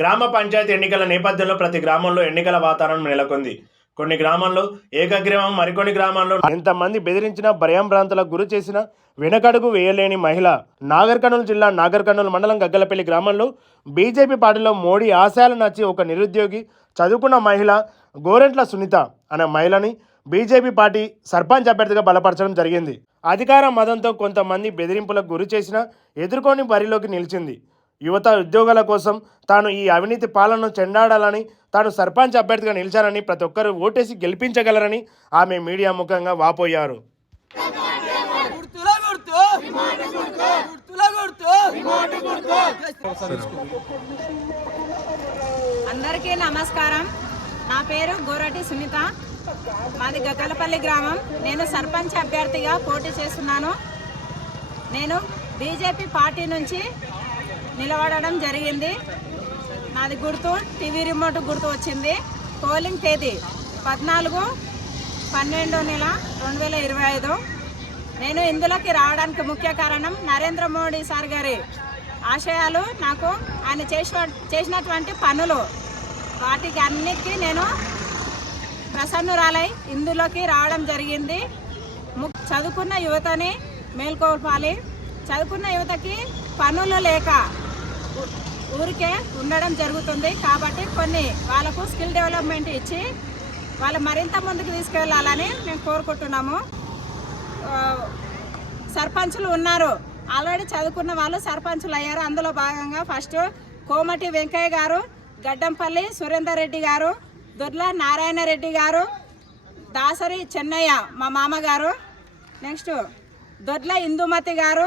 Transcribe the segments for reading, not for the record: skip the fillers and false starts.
గ్రామ పంచాయతీ ఎన్నికల నేపథ్యంలో ప్రతి గ్రామంలో ఎన్నికల వాతావరణం నెలకొంది. కొన్ని గ్రామాల్లో ఏకగ్రీవం, మరికొన్ని గ్రామాల్లో ఎంతమంది బెదిరించినా భయాంభ్రాంతులకు గురి చేసినా వెనకడుగు వేయలేని మహిళ. నాగర్ కర్నూలు జిల్లా నాగర్ కర్నూలు మండలం గగ్గలపల్లి గ్రామంలో బీజేపీ పార్టీలో మోడీ ఆశయాలు నచ్చి ఒక నిరుద్యోగి చదువుకున్న మహిళ గోరెంట్ల సునీత అనే మహిళని బీజేపీ పార్టీ సర్పంచ్ అభ్యర్థిగా బలపరచడం జరిగింది. అధికార మదంతో కొంతమంది బెదిరింపులకు గురి చేసినా ఎదుర్కొని బరిలోకి నిలిచింది. యువత ఉద్యోగాల కోసం తాను ఈ అవినీతి పాలనను చెండాడాలని, తాను సర్పంచ్ అభ్యర్థిగా నిలిచానని, ప్రతి ఒక్కరూ ఓటేసి గెలిపించగలరని ఆమె మీడియా ముఖంగా వాపోయారు. అందరికీ నమస్కారం. నా పేరు గోరటి సునీత. మాది గగ్గలపల్లి గ్రామం. నేను సర్పంచ్ అభ్యర్థిగా పోటీ చేస్తున్నాను. నేను బీజేపీ పార్టీ నుంచి నిలబడడం జరిగింది. నాది గుర్తు టీవీ రిమోట్ గుర్తు వచ్చింది. పోలింగ్ తేదీ 14/12/2025. నేను ఇందులోకి రావడానికి ముఖ్య కారణం నరేంద్ర మోడీ సార్ గారి ఆశయాలు, నాకు ఆయన చేసినటువంటి పనులు, వాటికి అన్నిటికీ నేను ప్రసన్నురాలై ఇందులోకి రావడం జరిగింది. చదువుకున్న యువతని మేల్కొల్పాలి. చదువుకున్న యువతకి పనులు లేక ఊరికే ఉండడం జరుగుతుంది. కాబట్టి కొన్ని వాళ్ళకు స్కిల్ డెవలప్మెంట్ ఇచ్చి వాళ్ళు మరింత ముందుకు తీసుకెళ్ళాలని మేము కోరుకుంటున్నాము. సర్పంచులు ఉన్నారు, ఆల్రెడీ చదువుకున్న వాళ్ళు సర్పంచులు అయ్యారు. అందులో భాగంగా ఫస్ట్ కోమటి వెంకయ్య గారు, గడ్డంపల్లి సురేందర్ రెడ్డి గారు, దొడ్ల నారాయణ రెడ్డి గారు, దాసరి చెన్నయ్య మా మామగారు, నెక్స్ట్ దొడ్ల ఇందుమతి గారు,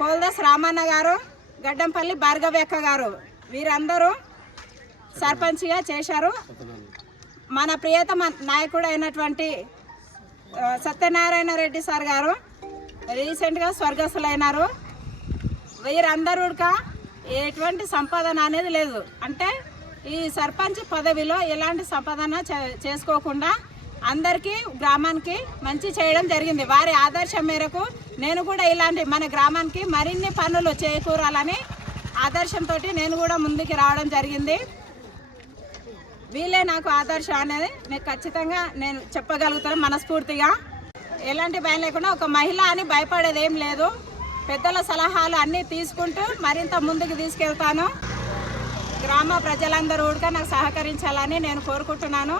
కోల్దస్ రామన్న గారు, గడ్డంపల్లి భార్గవ్యక్క గారు, వీరందరూ సర్పంచ్గా చేశారు. మన ప్రియతమ నాయకుడు అయినటువంటి సత్యనారాయణ రెడ్డి సార్ గారు రీసెంట్గా స్వర్గస్థులైనారు. వీరందరూ ఎటువంటి సంపాదన అనేది లేదు. అంటే ఈ సర్పంచ్ పదవిలో ఎలాంటి సంపాదన చేసుకోకుండా అందరికీ గ్రామానికి మంచి చేయడం జరిగింది. వారి ఆదర్శం మేరకు నేను కూడా ఇలాంటి మన గ్రామానికి మరిన్ని పనులు చేకూరాలని ఆదర్శంతో నేను కూడా ముందుకు రావడం జరిగింది. వీళ్ళే నాకు ఆదర్శం అనేది నేను ఖచ్చితంగా నేను చెప్పగలుగుతాను మనస్ఫూర్తిగా. ఎలాంటి భయం లేకుండా, ఒక మహిళ అని భయపడేది ఏం లేదు. పెద్దల సలహాలు అన్నీ తీసుకుంటూ మరింత ముందుకు తీసుకెళ్తాను. గ్రామ ప్రజలందరూ కూడా నాకు సహకరించాలని నేను కోరుకుంటున్నాను.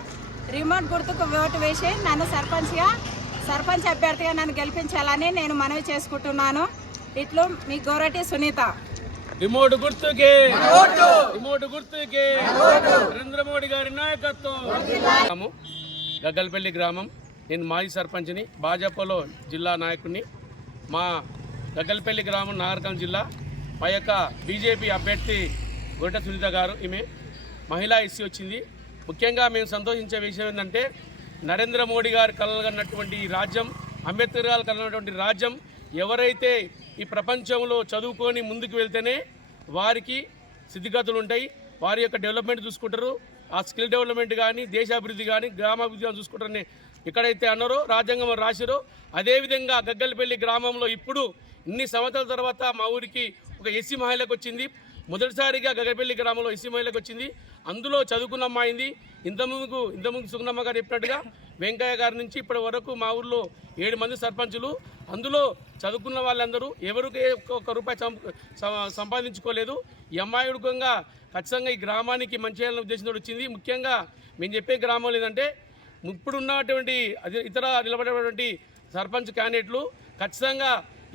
రిమోట్ గుర్తుకు ఓటు వేసి నన్ను సర్పంచ్ అభ్యర్థిగా నన్ను గెలిపించాలని నేను మనవి చేసుకుంటున్నాను. ఇట్లు మీ గోరటి సునీత. రిమోట్ గుర్తుకే నరేంద్ర మోడీ గారి నాయకత్వం. గగ్గలపల్లి గ్రామం. నేను మాజీ సర్పంచ్ని, భాజపాలో జిల్లా నాయకుడిని. మా గగ్గలపల్లి గ్రామం నాగర్ జిల్లా. మా యొక్క బీజేపీ అభ్యర్థి గోరటి సునీత గారు. ఈమె మహిళా ఎస్సీ వచ్చింది. ముఖ్యంగా మేము సంతోషించే విషయం ఏంటంటే, నరేంద్ర మోడీ గారు కలగన్నటువంటి రాజ్యం, అంబేద్కర్ గారు కలగనటువంటి రాజ్యం, ఎవరైతే ఈ ప్రపంచంలో చదువుకొని ముందుకు వెళ్తేనే వారికి స్థితిగతులు ఉంటాయి, వారి యొక్క డెవలప్మెంట్ చూసుకుంటారు. ఆ స్కిల్ డెవలప్మెంట్ కానీ, దేశాభివృద్ధి కానీ, గ్రామాభివృద్ధి కానీ చూసుకుంటారని ఎక్కడైతే అన్నారో, రాజ్యాంగం రాశారో, అదేవిధంగా గగ్గలపల్లి గ్రామంలో ఇప్పుడు ఇన్ని సంవత్సరాల తర్వాత మా ఊరికి ఒక ఎస్సీ మహిళకు వచ్చింది. మొదటిసారిగా గగ్గలపల్లి గ్రామంలో ఎస్సీ మహిళకు వచ్చింది. అందులో చదువుకున్న అమ్మాయింది. ఇంతకుముందు సుగుణమ్మ గారు చెప్పినట్టుగా వెంకయ్య గారి నుంచి ఇప్పటి వరకు మా ఊర్లో 7 మంది సర్పంచులు. అందులో చదువుకున్న వాళ్ళందరూ ఎవరికి ఒక్క రూపాయి సంపాదించుకోలేదు. ఈ అమ్మాయి ఉడకంగా ఖచ్చితంగా ఈ గ్రామానికి మంచి చేయాలని ఉద్దేశంతో వచ్చింది. ముఖ్యంగా మేము చెప్పే గ్రామంలో ఏంటంటే, ఇప్పుడున్నటువంటి ఇతర నిలబడేటువంటి సర్పంచ్ క్యాండిడేట్లు ఖచ్చితంగా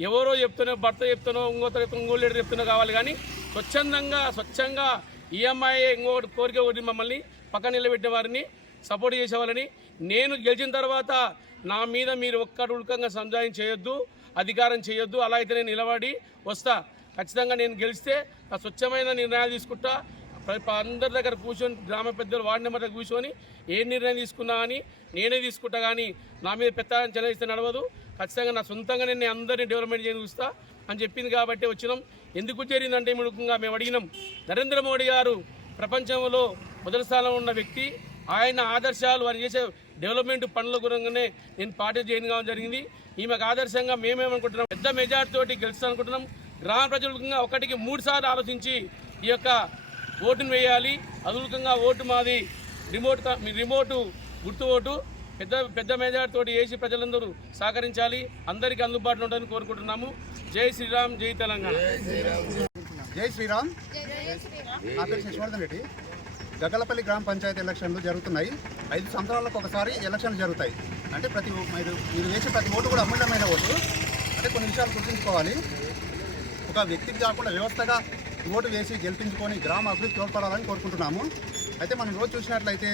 ఎవరో చెప్తున్నా, భర్త చెప్తానో, ఇంకో లీడర్ చెప్తున్నా కావాలి. కానీ స్వచ్ఛంగా ఈఎంఐ ఇంకోటి కోరిక ఒకటి మమ్మల్ని పక్కన నిలబెట్టిన వారిని సపోర్ట్ చేసేవాళ్ళని. నేను గెలిచిన తర్వాత నా మీద మీరు ఒక్కటి ఉడకంగా సంజాయం చేయొద్దు, అధికారం చేయొద్దు. అలా అయితే నేను నిలబడి వస్తా. ఖచ్చితంగా నేను గెలిస్తే ఆ స్వచ్ఛమైన నిర్ణయాలు తీసుకుంటా. అందరి దగ్గర కూర్చొని, గ్రామ పెద్దలు వార్డు నెంబర్ దగ్గర కూర్చొని ఏ నిర్ణయం తీసుకున్నా అని నేనే తీసుకుంటా. కానీ నా మీద పెద్ద చెల్లిస్తే నడవదు. ఖచ్చితంగా నా సొంతంగా నేను అందరినీ డెవలప్మెంట్ చేయని చూస్తా అని చెప్పింది కాబట్టి వచ్చినాం. ఎందుకు జరిగిందంటే, ముఖ్యంగా మేము అడిగినాం. నరేంద్ర మోడీ గారు ప్రపంచంలో మొదటి స్థానంలో ఉన్న వ్యక్తి. ఆయన ఆదర్శాలు, ఆయన చేసే డెవలప్మెంట్ పనుల గురంగానే నేను పార్టీ జాయిన్ కావడం జరిగింది. ఈమెకు ఆదర్శంగా మేమేమనుకుంటున్నాం, పెద్ద మెజార్టీ తోటి గెలుస్తాం అనుకుంటున్నాం. గ్రామ ప్రజలుగా 1కి 3 సార్లు ఆలోచించి ఈ యొక్క ఓటును వేయాలి. అదులుకంగా ఓటు మాది రిమోటు గుర్తు ఓటు పెద్ద మెజార్టీతో వేసి ప్రజలందరూ సహకరించాలి. అందరికీ అందుబాటులో ఉంటుందని కోరుకుంటున్నాము. జై శ్రీరామ్, జై తెలంగాణ. జై శ్రీరామ్. నా పేరు శశివర్ధన్ రెడ్డి. గగ్గలపల్లి గ్రామ పంచాయతీ ఎలక్షన్లు జరుగుతున్నాయి. 5 సంవత్సరాలకు ఒకసారి ఎలక్షన్లు జరుగుతాయి. అంటే మీరు వేసే ప్రతి ఓటు కూడా అమూల్యమైన ఓటు. అంటే కొన్ని విషయాలు గుర్తుంచుకోవాలి. ఒక వ్యక్తికి కాకుండా వ్యవస్థగా ఓటు వేసి గెలిపించుకొని గ్రామ అభివృద్ధి తోడ్పడాలని కోరుకుంటున్నాము. అయితే మనం రోజు చూసినట్లయితే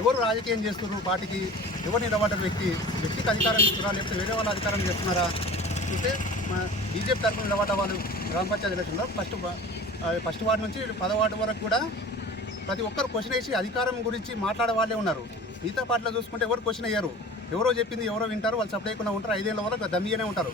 ఎవరు రాజకీయం చేస్తున్నారు, పార్టీకి ఎవరు నిలబడ్డారు, వ్యక్తికి అధికారం ఇస్తున్నారా లేకపోతే వేరే వాళ్ళ అధికారం చేస్తున్నారా చూస్తే బీజేపీ తరఫున నిలబడ్డ వాళ్ళు గ్రామ పంచాయతీ ఎలక్షన్లో ఫస్ట్ వార్డు నుంచి 10వ వార్డు వరకు కూడా ప్రతి ఒక్కరు క్వశ్చన్ వేసి అధికారం గురించి మాట్లాడే వాళ్ళే ఉన్నారు. మిగతా పార్టీలో చూసుకుంటే ఎవరు క్వశ్చన్ అయ్యారు, ఎవరో చెప్పింది ఎవరో వింటారు, వాళ్ళు సప్లై చేయకుండా ఉంటారు. 5 ఏళ్ళ వరకు దమ్మిగానే ఉంటారు.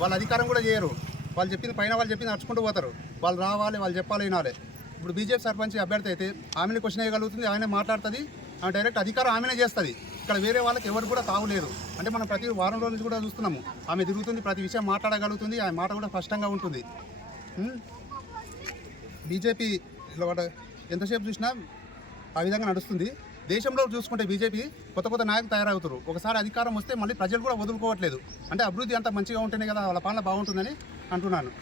వాళ్ళ అధికారం కూడా చేయరు. వాళ్ళు చెప్పింది పైన వాళ్ళు చెప్పింది నడుచుకుంటూ పోతారు. వాళ్ళు రావాలి, వాళ్ళు చెప్పాలి, వినాలి. ఇప్పుడు బీజేపీ సర్పంచ్ అభ్యర్థి అయితే ఆమెను క్వశ్చన్ వేయగలుగుతుంది, ఆమెనే మాట్లాడుతుంది, ఆమె డైరెక్ట్ అధికారం ఆమెనే చేస్తుంది. ఇక్కడ వేరే వాళ్ళకి ఎవరు కూడా తావులేదు. అంటే మనం ప్రతి వారం రోజులు కూడా చూస్తున్నాము. ఆమె తిరుగుతుంది, ప్రతి విషయం మాట్లాడగలుగుతుంది, ఆమె మాట కూడా స్పష్టంగా ఉంటుంది. బీజేపీ ఎంతసేపు చూసినా ఆ విధంగా నడుస్తుంది. దేశంలో చూసుకుంటే బీజేపీ కొత్త నాయకులు తయారవుతారు. ఒకసారి అధికారం వస్తే మళ్ళీ ప్రజలు కూడా వదులుకోవట్లేదు. అంటే అభివృద్ధి అంతా మంచిగా ఉంటేనే కదా వాళ్ళ పాలన బాగుంటుందని అంటున్నాను.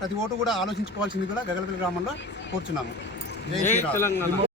ప్రతి ఓటు కూడా ఆలోచించుకోవాల్సింది కూడా గగ్గలపల్లి గ్రామంలో కోరుచున్నాము. జై శ్రీరామ్.